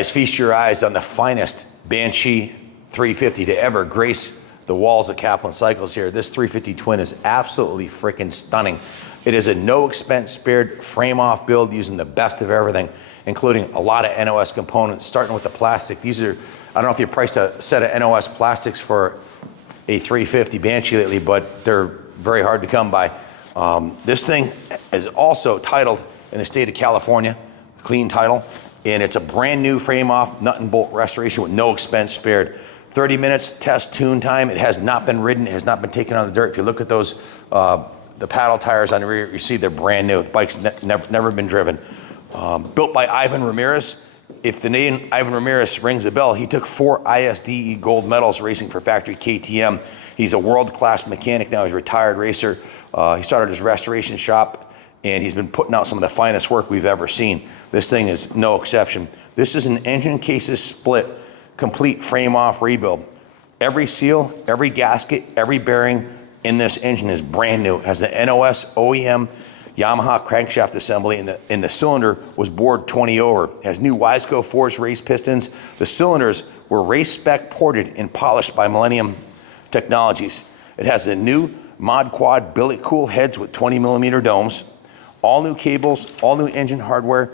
Guys, feast your eyes on the finest Banshee 350 to ever grace the walls of Kaplan Cycles here. This 350 twin is absolutely freaking stunning. It is a no expense spared frame off build using the best of everything, including a lot of N.O.S components, starting with the plastic. These are, I don't know if you priced a set of N.O.S plastics for a 350 Banshee lately, but they're very hard to come by. This thing is also titled in the state of California, clean title, and it's a brand new frame off nut and bolt restoration with no expense spared. 30 minutes test tune time. It has not been ridden, it has not been taken on the dirt. If you look at those, the paddle tires on the rear, you see they're brand new. The bike's never been driven. Built by Ivan Ramirez. If the name Ivan Ramirez rings a bell, he took 4 ISDE gold medals racing for factory KTM. He's a world-class mechanic now. He's a retired racer. He started his restoration shop, and he's been putting out some of the finest work we've ever seen. This thing is no exception. This is an engine cases split, complete frame off rebuild. Every seal, every gasket, every bearing in this engine is brand new. It has the N.O.S OEM Yamaha crankshaft assembly, and the cylinder was bored 20 over. It has new Wiseco forged race pistons. The cylinders were race spec ported and polished by Millennium Technologies. It has the new Mod Quad billet cool heads with 20mm domes, all new cables, all new engine hardware,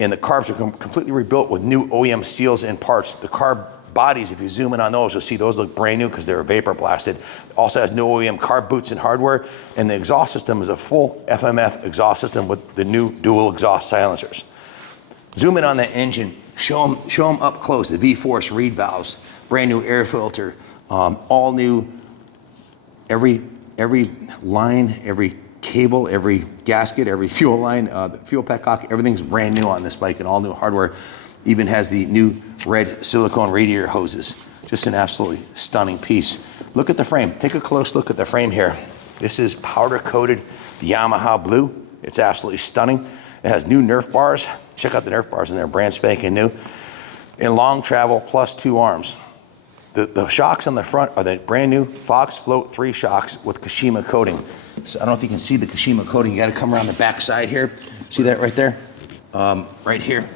and the carbs are completely rebuilt with new OEM seals and parts. The carb bodies, if you zoom in on those, you'll see those look brand new because they were vapor blasted. Also has new OEM carb boots and hardware, and the exhaust system is a full FMF exhaust system with the new dual exhaust silencers. Zoom in on the engine, show them up close, the V-Force reed valves, brand new air filter, all new, every line, every cable, every gasket, every fuel line, the fuel petcock, everything's brand new on this bike and all new hardware. Even has the new red silicone radiator hoses. Just an absolutely stunning piece. Look at the frame. Take a close look at the frame here. This is powder coated Yamaha blue. It's absolutely stunning. It has new Nerf bars. Check out the Nerf bars in there, brand spanking new. And long travel plus 2 arms. The shocks on the front are the brand new Fox Float 3 shocks with Kashima coating. So I don't know if you can see the Kashima coating. You gotta come around the back side here. See that right there? Right here.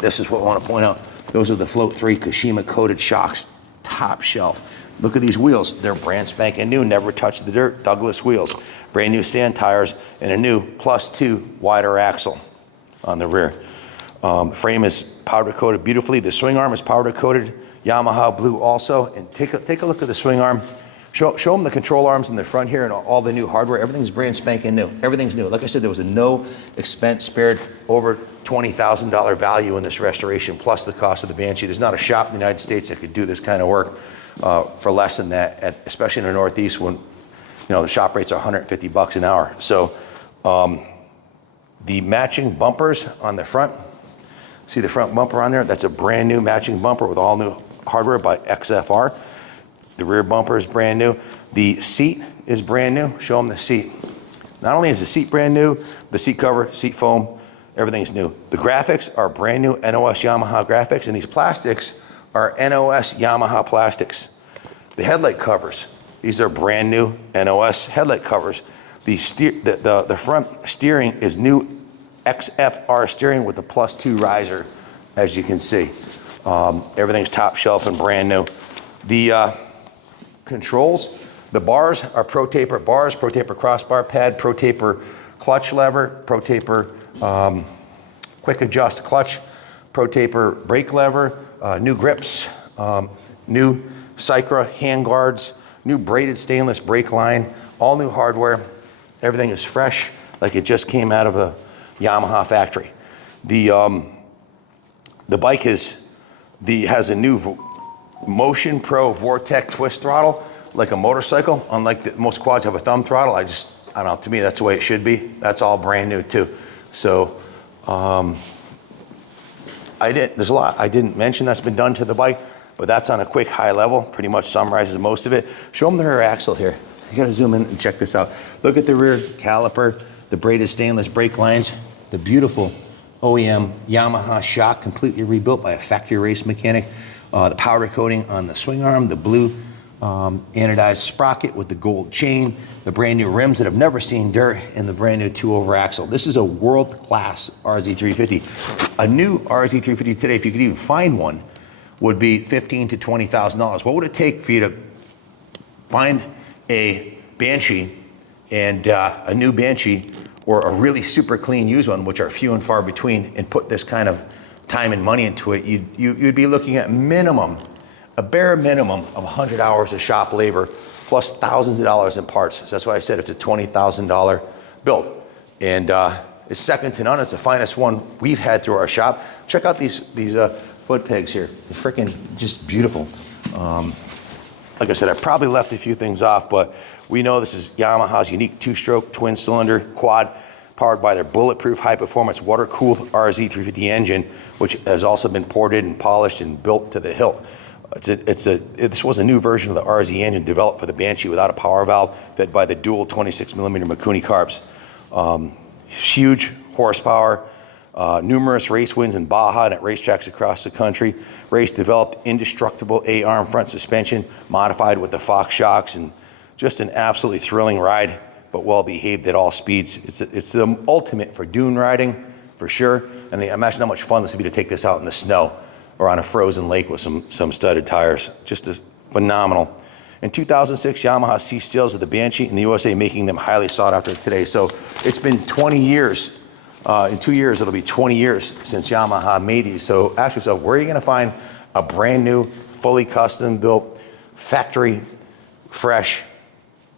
This is what I want to point out. Those are the Float 3 Kashima coated shocks, top shelf. Look at these wheels. They're brand spanking new, never touched the dirt, Douglas wheels. Brand new sand tires and a new +2 wider axle on the rear. The frame is powder coated beautifully. The swing arm is powder coated Yamaha blue also. And take a look at the swing arm. Show them the control arms in the front here and all the new hardware. Everything's brand spanking new. Everything's new. Like I said, there was a no expense spared, over $20,000 value in this restoration, plus the cost of the Banshee. There's not a shop in the United States that could do this kind of work for less than that, especially in the Northeast when the shop rates are $150 an hour. So the matching bumpers on the front, see the front bumper on there? That's a brand new matching bumper with all new hardware by XFR. The rear bumper is brand new. The seat is brand new. Show them the seat. Not only is the seat brand new, the seat cover, seat foam, everything's new. The graphics are brand new N.O.S Yamaha graphics, and these plastics are N.O.S Yamaha plastics. The headlight covers, these are brand new N.O.S headlight covers. The front steering is new XFR steering with the +2 riser, as you can see. Everything's top shelf and brand new. The controls, the bars are Pro Taper bars, Pro Taper crossbar pad, Pro Taper clutch lever, Pro Taper quick adjust clutch, Pro Taper brake lever, new grips, new Cycra hand guards, new braided stainless brake line, all new hardware. Everything is fresh, like it just came out of a Yamaha factory. The bike has a new Motion Pro Vortec twist throttle, like a motorcycle. Unlike most quads have a thumb throttle, I don't know, to me that's the way it should be. That's all brand new too. So there's a lot I didn't mention that's been done to the bike, but that's on a quick high level, pretty much summarizes most of it. Show them the rear axle here. You gotta zoom in and check this out. Look at the rear caliper, the braided stainless brake lines, the beautiful OEM Yamaha shock, completely rebuilt by a factory race mechanic. The powder coating on the swing arm, the blue Anodized sprocket with the gold chain, the brand new rims that have never seen dirt, and the brand new 2-over axle. This is a world-class RZ350. A new RZ350 today, if you could even find one, would be $15,000 to $20,000. What would it take for you to find a Banshee and a new Banshee or a really super clean used one, which are few and far between, and put this kind of time and money into it? You'd be looking at a bare minimum of 100 hours of shop labor plus thousands of dollars in parts. So that's why I said it's a $20,000 build. And it's second to none. It's the finest one we've had through our shop. Check out these foot pegs here. They're freaking just beautiful. Like I said, I probably left a few things off, but we know this is Yamaha's unique 2-stroke twin cylinder quad powered by their bulletproof high-performance water-cooled RZ350 engine, which has also been ported and polished and built to the hilt. This was a new version of the RZ engine developed for the Banshee without a power valve, fed by the dual 26mm Mikuni carbs. Huge horsepower, numerous race wins in Baja and at racetracks across the country. Race developed indestructible A-arm front suspension, modified with the Fox shocks, and just an absolutely thrilling ride, but well behaved at all speeds. It's the ultimate for dune riding, for sure. And imagine how much fun this would be to take this out in the snow or on a frozen lake with some studded tires. Just phenomenal. In 2006, Yamaha ceased sales of the Banshee in the U.S.A., making them highly sought after today. So it's been 20 years. In 2 years, it'll be 20 years since Yamaha made these. So ask yourself, where are you gonna find a brand new, fully custom built, factory fresh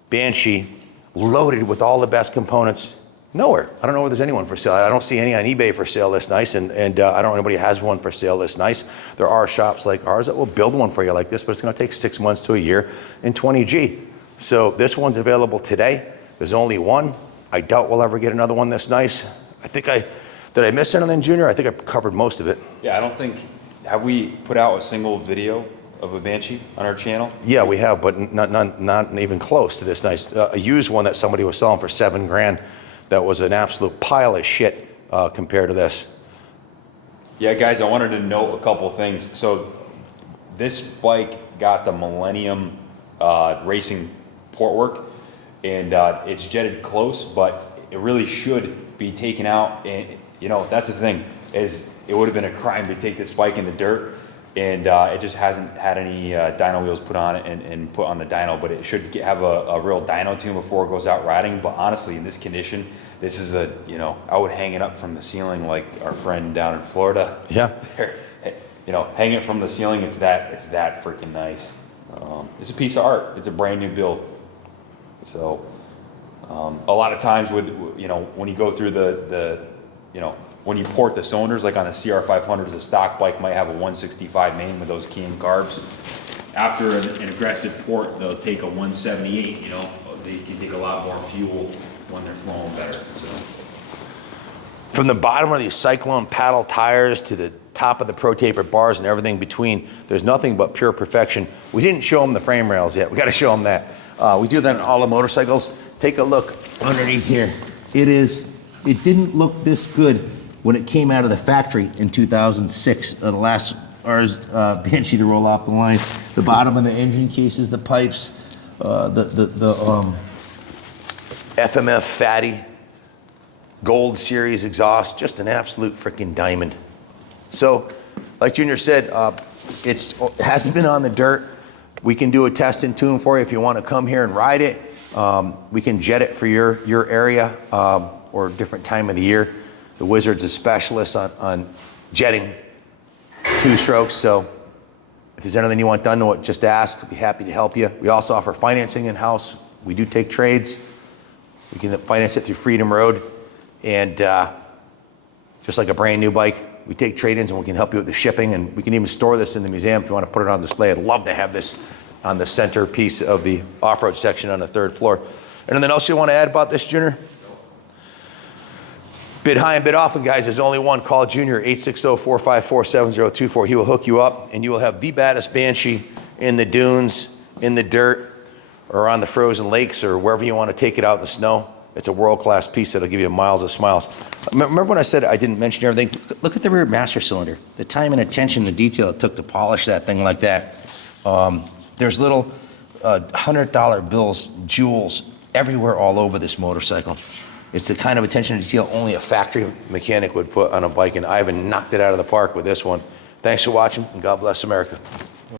Banshee loaded with all the best components? Nowhere. I don't know where there's anyone for sale. I don't see any on eBay for sale this nice, and I don't know anybody has one for sale this nice. There are shops like ours that will build one for you like this, but it's gonna take 6 months to a year and 20G. So this one's available today. There's only one. I doubt we'll ever get another one this nice. Did I miss anything, Junior? I think I covered most of it. Yeah, I don't think, have we put out a single video of a Banshee on our channel? Yeah, we have, but not even close to this nice. A used one that somebody was selling for $7,000 that was an absolute pile of shit compared to this. Yeah, guys, I wanted to note a couple of things. So this bike got the Millennium Racing port work, and it's jetted close, but it really should be taken out. And you know, that's the thing, is it would have been a crime to take this bike in the dirt, and it just hasn't had any dyno wheels put on it and put on the dyno, but it should have a real dyno tune before it goes out riding. But honestly, in this condition, this is I would hang it up from the ceiling like our friend down in Florida. Yeah. Hang it from the ceiling, it's that freaking nice. It's a piece of art. It's a brand new build. So a lot of times with when you go through when you port the cylinders, like on the CR500s, a stock bike might have a 165 main with those Keen carbs. After an aggressive port, they'll take a 178. They can take a lot more fuel when they're flowing better. So from the bottom of these Cyclone paddle tires to the top of the Pro Taper bars and everything between, there's nothing but pure perfection. We didn't show them the frame rails yet. We got to show them that. We do that on all the motorcycles. Take a look underneath here. It didn't look this good when it came out of the factory in 2006, the last Banshee to roll off the line. The bottom of the engine cases, the pipes, the FMF fatty Gold Series exhaust, just an absolute freaking diamond. So, like Junior said, it hasn't been on the dirt. We can do a test and tune for you if you want to come here and ride it. We can jet it for your area or a different time of the year. The Wizard's a specialist on jetting 2-strokes, so if there's anything you want done to it, just ask. We'll be happy to help you. We also offer financing in-house. We do take trades. We can finance it through Freedom Road, and just like a brand new bike, we take trade-ins and we can help you with the shipping, and we can even store this in the museum if you want to put it on display. I'd love to have this on the centerpiece of the off-road section on the 3rd floor. Anything else you want to add about this, Junior? Bid high and bid often, guys. There's only one. Call Junior, 860-454-7024. He will hook you up, and you will have the baddest Banshee in the dunes, in the dirt, or on the frozen lakes, or wherever you want to take it out in the snow. It's a world-class piece that'll give you miles of smiles. Remember when I said I didn't mention everything? Look at the rear master cylinder. The time and attention to detail it took to polish that thing like that. There's little $100 bills, jewels, everywhere all over this motorcycle. It's the kind of attention to detail only a factory mechanic would put on a bike, and Ivan knocked it out of the park with this one. Thanks for watching, and God bless America.